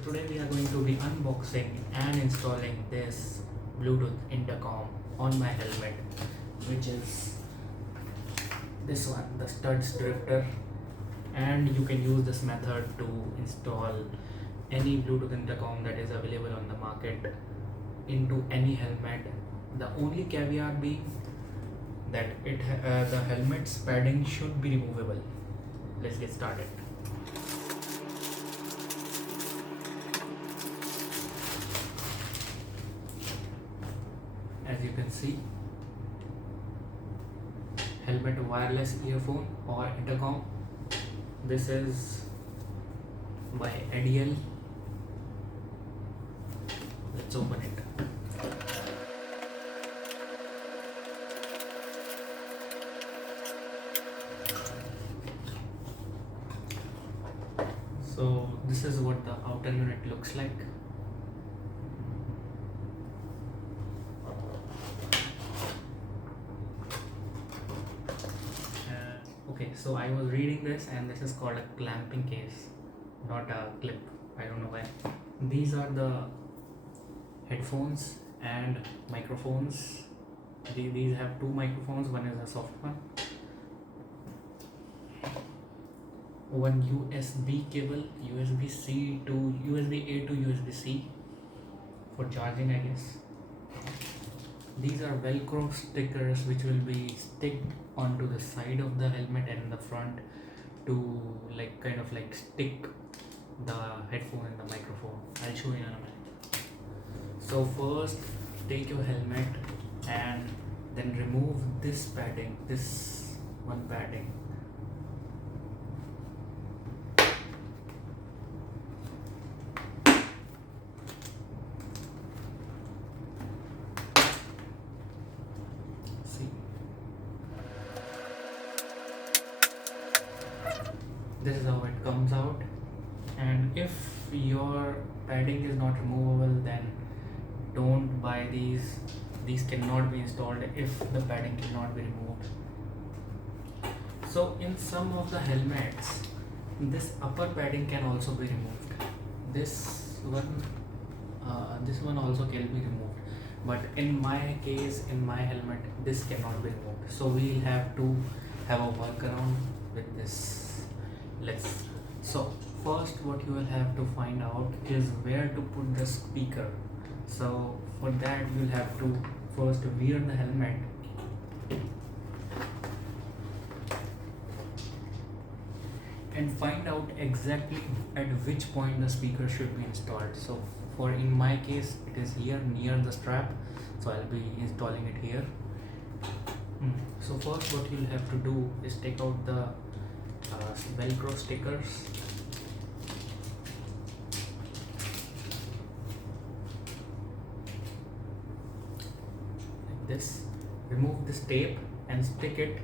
So today we are going to be unboxing and installing this Bluetooth intercom on my helmet, which is this one, the studs drifter. And you can use this method to install any Bluetooth intercom that is available on the market into any helmet. The only caveat being that the helmet's padding should be removable. Let's get started. As you can see, helmet wireless earphone or intercom. This is by EDYELL. Let's open it. So this is what the outer unit looks like. Okay, so I was reading this and this is called a clamping case, not a clip. I don't know why. These are the headphones and microphones. These have two microphones, one is a soft one USB cable, USB-C to USB-A to USB-C for charging, I guess. These are Velcro stickers which will be sticked onto the side of the helmet and the front to kind of stick the headphone and the microphone. I'll show you in a minute. So first take your helmet and then remove this padding, this one padding. This is how it comes out, and if your padding is not removable, then don't buy these. These cannot be installed if the padding cannot be removed. So in some of the helmets, this upper padding can also be removed. This one also can be removed, but in my case, in my helmet, this cannot be removed. So we'll have to have a workaround with this. So first what you will have to find out is where to put the speaker. So for that you'll have to first wear the helmet and find out exactly at which point the speaker should be installed. So in my case it is here near the strap, so I'll be installing it here. So first what you'll have to do is take out the Velcro stickers. Like this. Remove this tape and stick it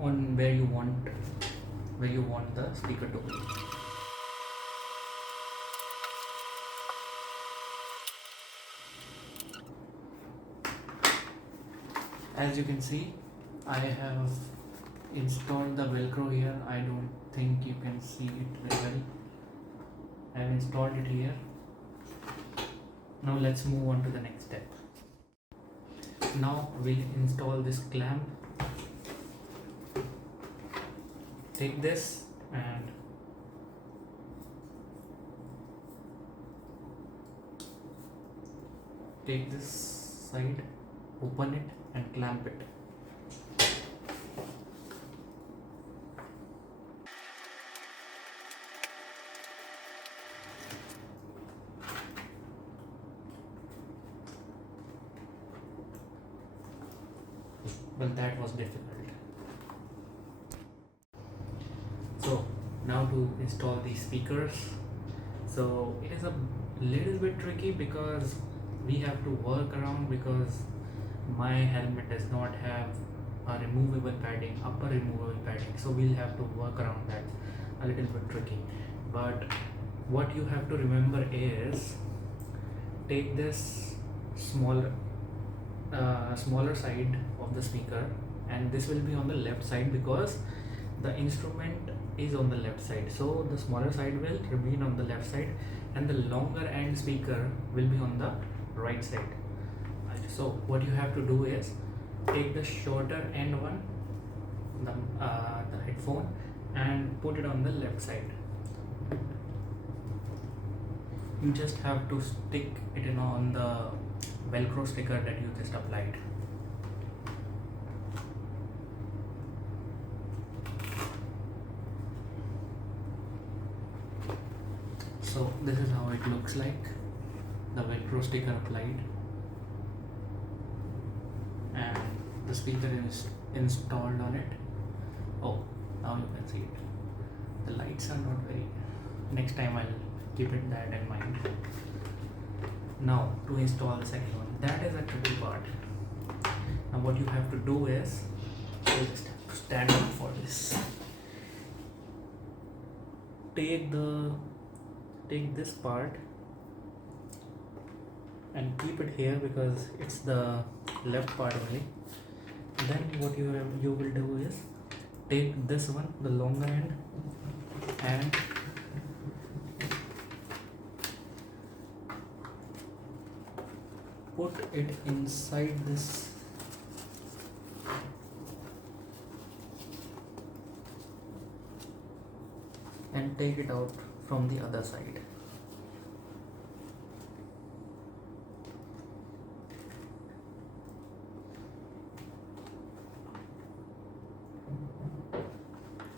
on where you want the speaker to be. As you can see, I have installed the Velcro here. I don't think you can see it very well. I have installed it here. Now let's move on to the next step. Now we'll install this clamp. Take this and take this side, open it and clamp it. Well, that was difficult. So now to install these speakers. So it is a little bit tricky because we have to work around, because my helmet does not have a removable padding, upper removable padding, so we'll have to work around that. A little bit tricky, but what you have to remember is take this smaller side of the speaker, and this will be on the left side because the instrument is on the left side, so the smaller side will remain on the left side and the longer end speaker will be on the right side. So what you have to do is take the shorter end one, the headphone, and put it on the left side. You just have to stick it on the Velcro sticker that you just applied. So this is how it looks like, the Velcro sticker applied, and the speaker is installed on it. Oh, now you can see it. The lights are not very, next time I'll keep it that in mind. Now to install the second one, that is a tricky part. Now what you have to do is, you just have to stand up for this. Take this part and keep it here because it's the left part only. Then what you will do is take this one, the longer end, and put it inside this and take it out from the other side.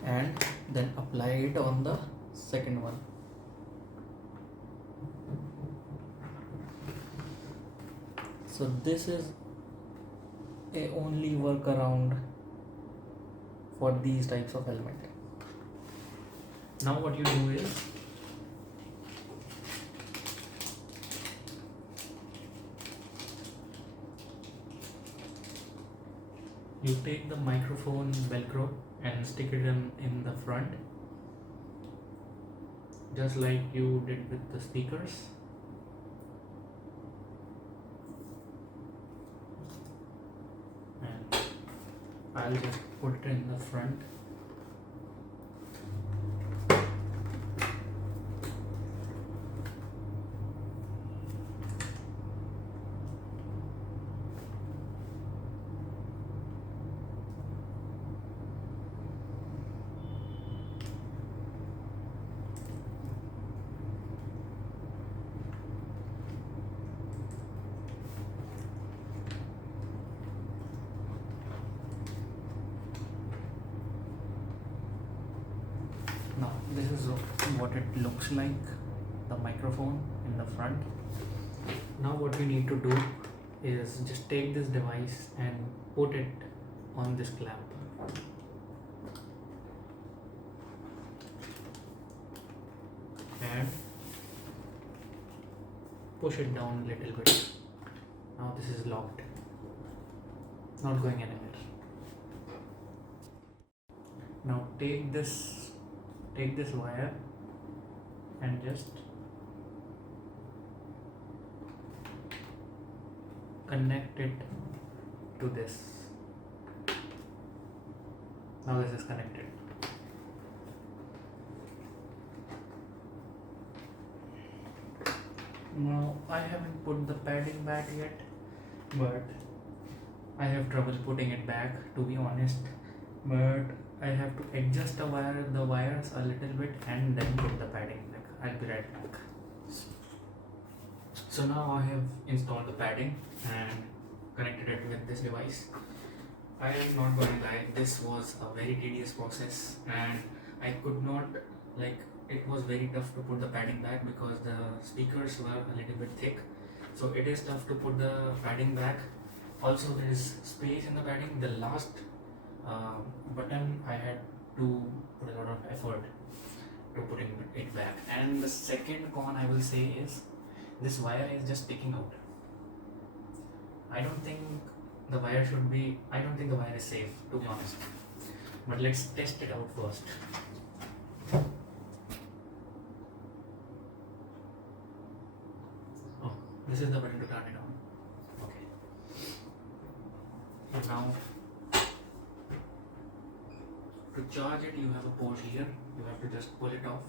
And then apply it on the second one. So this is a only workaround for these types of helmet. Now what you do is, you take the microphone Velcro and stick it in the front, just like you did with the speakers. And I'll just put it in the front. Now this is what it looks like, the microphone in the front. Now what we need to do is just take this device and put it on this clamp. And push it down a little bit. Now this is locked, not going anywhere. Now take this wire and just connect it to this. Now this is connected. Now I haven't put the padding back yet, but I have trouble putting it back, to be honest. But I have to adjust the wires a little bit and then put the padding back. I'll be right back. So now I have installed the padding and connected it with this device. I am not going to lie, this was a very tedious process, and I could not, it was very tough to put the padding back because the speakers were a little bit thick. So it is tough to put the padding back. Also there is space in the padding. The last button I had to put a lot of effort to putting it back. And the second con I will say is, this wire is just sticking out. I don't think the wire is safe, to be honest. But let's test it out first. Oh, this is the button to turn it on. Okay. So now, to charge it, you have a port here. You have to just pull it off,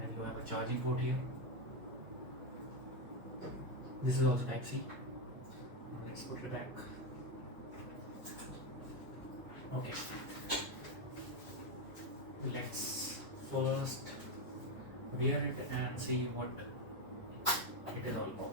and you have a charging port here. This is also type C. Let's put it back. Okay, let's first wear it and see what it is all about.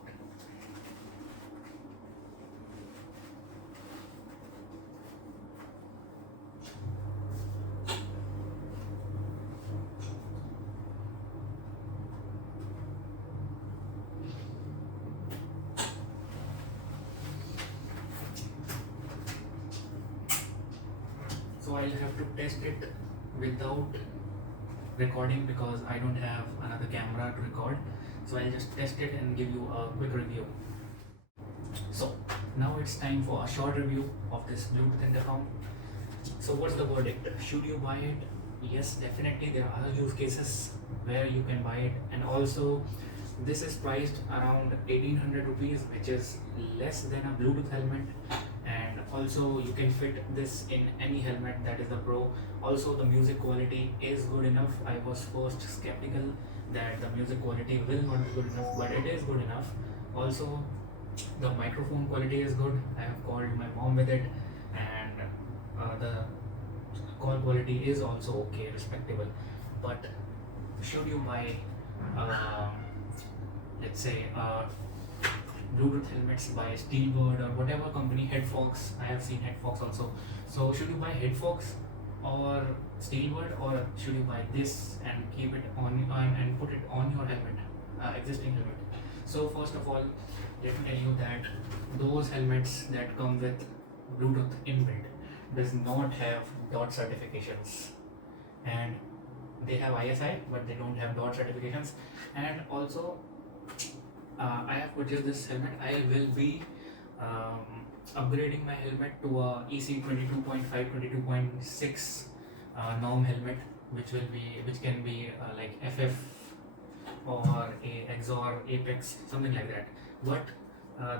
So I'll have to test it without recording because I don't have another camera to record. So I'll just test it and give you a quick review. So now it's time for a short review of this Bluetooth intercom. So what's the verdict? Should you buy it? Yes, definitely. There are other use cases where you can buy it, and also this is priced around 1800 rupees, which is less than a Bluetooth helmet. And also you can fit this in any helmet, that is the Pro. Also the music quality is good enough. I was first skeptical that the music quality will not be good enough, but it is good enough. Also the microphone quality is good. I have called my mom with it, and the call quality is also okay, respectable. But should you buy let's say Bluetooth helmets by Steelbird or whatever company, Headfox, I have seen Headfox also. So should you buy Headfox or Steelbird, or should you buy this and keep it on and put it on your helmet, existing helmet? So first of all, let me tell you that those helmets that come with Bluetooth inbuilt does not have DOT certifications, and they have ISI but they don't have DOT certifications. And also I have purchased this helmet. I will be upgrading my helmet to a EC 22.5 22.6 norm helmet, which can be like FF or a XOR Apex, something like that. But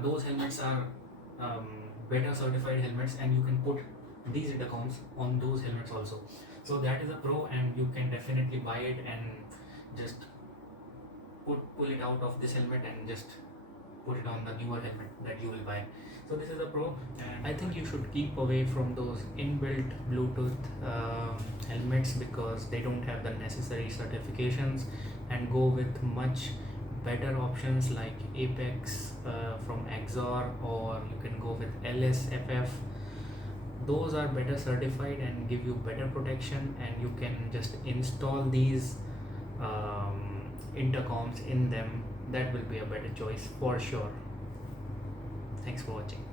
those helmets are better certified helmets, and you can put these intercoms on those helmets also. So that is a pro, and you can definitely buy it and just pull it out of this helmet and just put it on the newer helmet that you will buy. So this is a pro, and I think you should keep away from those inbuilt Bluetooth helmets because they don't have the necessary certifications, and go with much better options like Apex from XOR, or you can go with LSFF. Those are better certified and give you better protection, and you can just install these intercoms in them. That will be a better choice for sure. Thanks for watching.